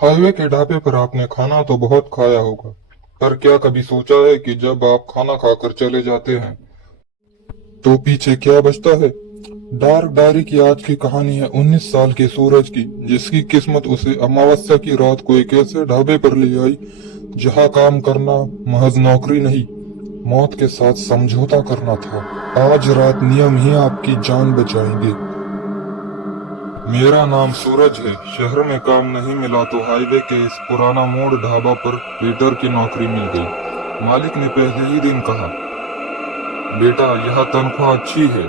Highway के ढाबे पर आपने खाना तो बहुत खाया होगा, पर क्या कभी सोचा है कि जब आप खाना खाकर चले जाते हैं तो पीछे क्या बचता है? डार्क डायरी की आज की कहानी है 19 साल के सूरज की, जिसकी किस्मत उसे अमावस्या की रात को एक ऐसे ढाबे पर ले आई जहां काम करना महज नौकरी नहीं, मौत के साथ समझौता करना था। आज रात नियम ही आपकी जान बचाएंगे। मेरा नाम सूरज है। शहर में काम नहीं मिला तो हाईवे के इस पुराना मोड़ ढाबा पर वेटर की नौकरी मिल गई। मालिक ने पहले ही दिन कहा, बेटा यह तनख्वाह अच्छी है,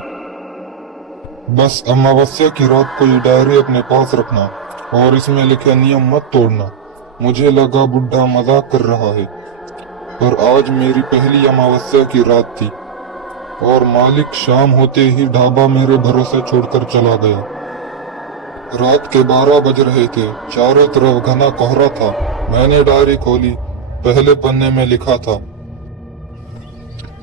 बस अमावस्या की रात को ये डायरी अपने पास रखना और इसमें लिखे नियम मत तोड़ना। मुझे लगा बुढ़ा मजाक कर रहा है, पर आज मेरी पहली अमावस्या की रात थी और मालिक शाम होते ही ढाबा मेरे भरोसे छोड़कर चला गया। रात के 12 बज रहे थे। चारों तरफ घना कोहरा था। मैंने डायरी खोली। पहले पन्ने में लिखा था,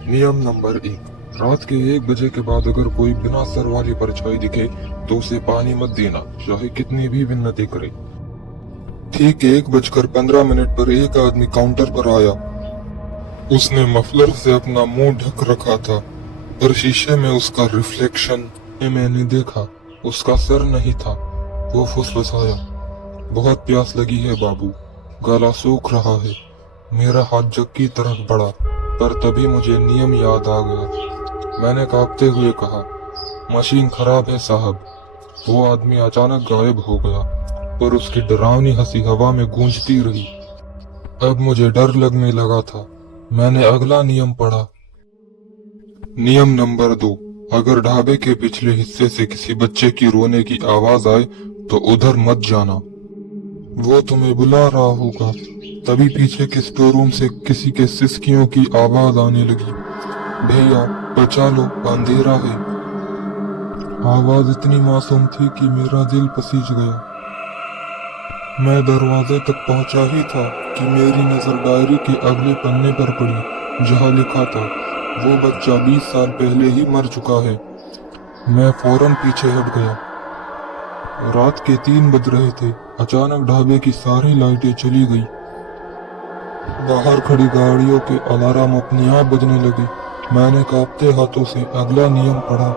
नियम नंबर 1, रात के 1 बजे के बाद अगर कोई बिना सर वाली परछाई दिखे तो उसे पानी मत देना, चाहे कितनी भी विन्नती करे। ठीक 1 बजकर 15 मिनट पर एक आदमी काउंटर पर आया। उसने मफलर से अपना मुंह ढक रखा था, पर शीशे में उसका रिफ्लेक्शन मैंने देखा। उसका सर नहीं था। वो फुसफुसाया, बहुत प्यास लगी है बाबू, गला सूख रहा है। मेरा हाथ जग की तरफ बढ़ा, पर तभी मुझे नियम याद आ गया। मैंने कांपते हुए कहा, मशीन खराब है साहब। वो आदमी अचानक गायब हो गया, पर उसकी डरावनी हंसी हवा में गूंजती रही। अब मुझे डर लगने लगा था। मैंने अगला नियम पढ़ा, नियम नंबर 2, अगर ढाबे के पिछले हिस्से से किसी बच्चे की रोने की आवाज आए तो उधर मत जाना, वो तुम्हें बुला रहा होगा। तभी पीछे के स्टोर रूम से किसी के सिसकियों की आवाज आने लगी, भैया बचा लो, अंधेरा है। आवाज इतनी मासूम थी कि मेरा दिल पसीज गया। मैं दरवाजे तक पहुंचा ही था कि मेरी नजर डायरी के अगले पन्ने पर पड़ी, जहां लिखा था, वो बच्चा 20 साल पहले ही मर चुका है। मैं फौरन पीछे हट गया। रात के 3 बज रहे थे। अचानक ढाबे की सारी लाइटें चली गई। बाहर खड़ी गाड़ियों के अलार्म अपने आप बजने लगे। मैंने कांपते हाथों से अगला नियम पढ़ा,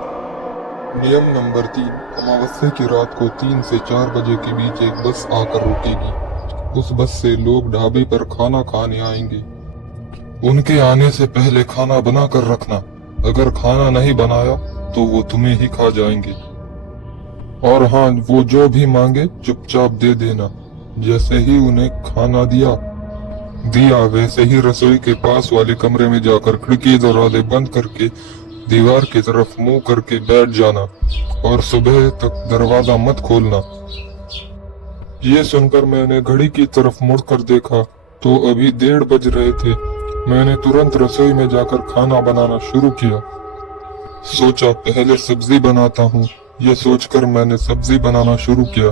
नियम नंबर 3, अमावस्या की रात को 3 से 4 बजे के बीच एक बस आकर रुकेगी। उस बस से लोग ढाबे पर खाना खाने आएंगे। उनके आने से पहले खाना बना कर रखना। अगर खाना नहीं बनाया तो वो तुम्हें ही खा जाएंगे। और हाँ, वो जो भी मांगे चुपचाप दे देना। जैसे ही उन्हें खाना दिया वैसे ही रसोई के पास वाले कमरे में जाकर खिड़की दरवाजे बंद करके दीवार की तरफ मुंह करके बैठ जाना और सुबह तक दरवाजा मत खोलना। ये सुनकर मैंने घड़ी की तरफ मुड़कर देखा तो अभी 1:30 बज रहे थे। मैंने तुरंत रसोई में जाकर खाना बनाना शुरू किया। सोचा पहले सब्जी बनाता हूँ। ये सोचकर मैंने सब्जी बनाना शुरू किया।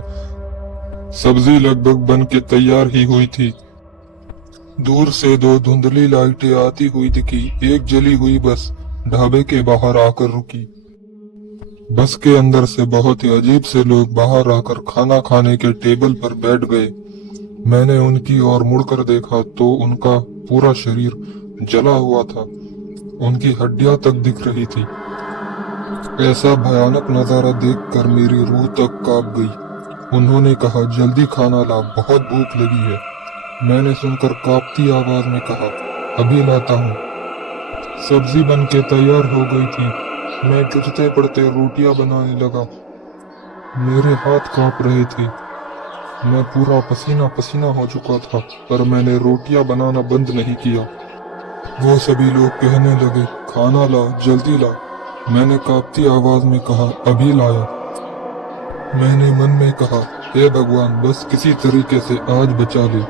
सब्जी लगभग बन के तैयार ही हुई थी। दूर से 2 धुंधली लाइटें आती हुई दिखी। एक जली हुई बस ढाबे के बाहर आकर रुकी। बस के अंदर से बहुत ही अजीब से लोग बाहर आकर खाना खाने के टेबल पर बैठ गए। मैंने उनकी ओर मुड़कर देखा तो उनका पूरा शरीर जला हुआ था। उनकी हड्डियां तक दिख रही थी। ऐसा भयानक नजारा देखकर मेरी रूह तक कांप गई। उन्होंने कहा, जल्दी खाना ला, बहुत भूख लगी है। मैंने सुनकर कांपती आवाज में कहा, अभी लाता हूँ। सब्जी बन के तैयार हो गई थी। मैं चुचते पड़ते रोटियां बनाने लगा। मेरे हाथ कांप रहे थे। मैं पूरा पसीना पसीना हो चुका था, पर मैंने रोटियां बनाना बंद नहीं किया। वो सभी लोग कहने लगे, खाना ला, जल्दी ला। मैंने कांपती आवाज में कहा, अभी लाया। मैंने मन में कहा, हे भगवान, बस किसी तरीके से आज बचा ले।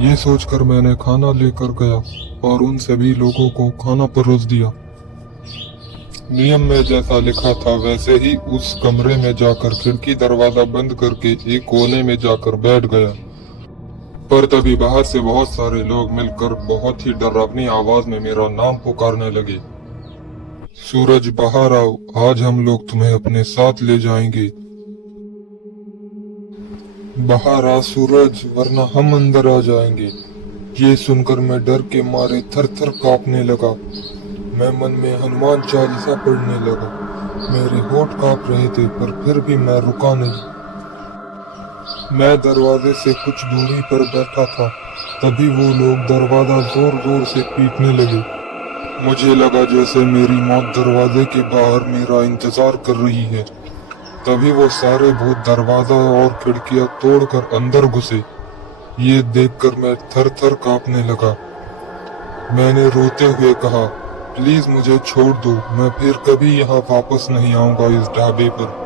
ये सोचकर मैंने खाना लेकर गया और उन सभी लोगों को खाना परोस दिया। नियम में जैसा लिखा था वैसे ही उस कमरे में जाकर खिड़की दरवाजा बंद करके एक कोने में जाकर बैठ गया। पर तभी बाहर से बहुत सारे लोग मिलकर बहुत ही डरावनी आवाज में मेरा नाम पुकारने लगे, सूरज बाहर आओ, आज हम लोग तुम्हें अपने साथ ले जाएंगे। बाहर आ सूरज, वरना हम अंदर आ जाएंगे। ये सुनकर मैं डर के मारे थर थर कांपने लगा। मैं मन में हनुमान चालीसा पढ़ने लगा। मेरे होंठ कांप रहे थे, पर फिर भी मैं रुका नहीं। मैं दरवाजे से कुछ दूरी पर बैठा था, तभी वो लोग दरवाजा जोर जोर से पीटने लगे। मुझे लगा जैसे मेरी मौत दरवाजे के बाहर मेरा इंतजार कर रही है। तभी वो सारे भूत दरवाजा और खिड़कियां तोड़कर अंदर घुसे। ये देखकर मैं थर थर कांपने लगा। मैंने रोते हुए कहा, प्लीज मुझे छोड़ दो, मैं फिर कभी यहाँ वापस नहीं आऊंगा इस ढाबे पर।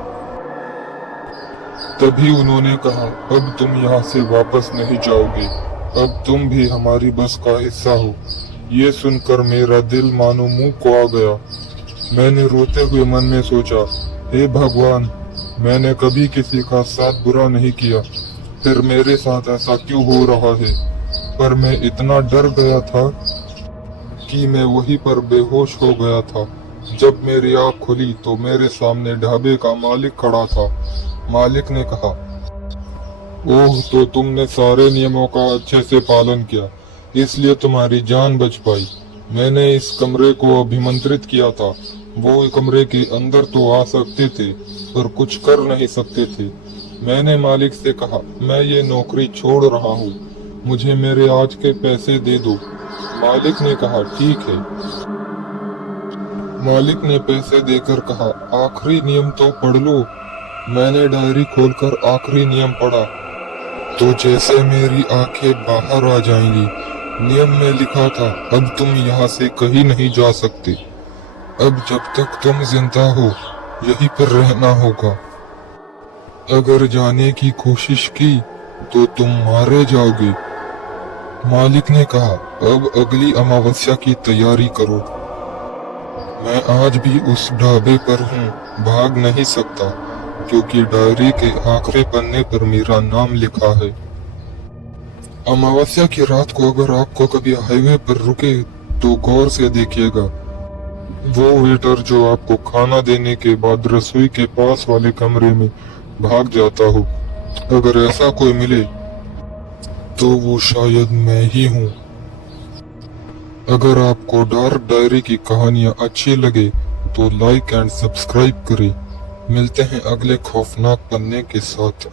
तभी उन्होंने कहा, अब तुम यहाँ से वापस नहीं जाओगे, अब तुम भी हमारी बस का हिस्सा हो। ये सुनकर मेरा दिल मानो मुंह को आ गया। मैंने रोते हुए मन में सोचा, हे भगवान, मैंने कभी किसी का साथ बुरा नहीं किया, फिर मेरे साथ ऐसा क्यों हो रहा है। पर मैं इतना डर गया था कि मैं वहीं पर बेहोश हो गया था। जब मेरी आँख खुली तो मेरे सामने ढाबे का मालिक खड़ा था। मालिक ने कहा, ओह, तो तुमने सारे नियमों का अच्छे से पालन किया, इसलिए तुम्हारी जान बच पाई। मैंने इस कमरे को अभिमंत्रित किया था। वो कमरे के अंदर तो आ सकते थे, पर कुछ कर नहीं सकते थे। मैंने मालिक से कहा, मैं ये नौकरी छोड़ रहा हूँ, मुझे मेरे आज के पैसे दे दो। मालिक ने कहा, ठीक है। मालिक ने पैसे देकर कहा, आखिरी नियम तो पढ़ लो। मैंने डायरी खोलकर आखिरी नियम पढ़ा, तो जैसे मेरी आंखें बाहर आ जाएंगी। नियम में लिखा था, अब तुम यहाँ से कहीं नहीं जा सकते। अब जब तक तुम जिंदा हो, यहीं पर रहना होगा। अगर जाने की कोशिश की तो तुम मारे जाओगे। मालिक ने कहा, अब अगली अमावस्या की तैयारी करो। मैं आज भी उस ढाबे पर हूँ, भाग नहीं सकता, क्योंकि डायरी के आखिरी पन्ने पर मेरा नाम लिखा है। अमावस्या की रात को अगर आपको कभी हाईवे पर रुके तो गौर से देखिएगा। वो वेटर जो आपको खाना देने के बाद रसोई के पास वाले कमरे में भाग जाता हो, अगर ऐसा कोई मिले तो वो शायद मैं ही हूँ। अगर आपको डार्क डायरी की कहानियां अच्छी लगे तो लाइक एंड सब्सक्राइब करें। मिलते हैं अगले खौफनाक पन्ने के साथ।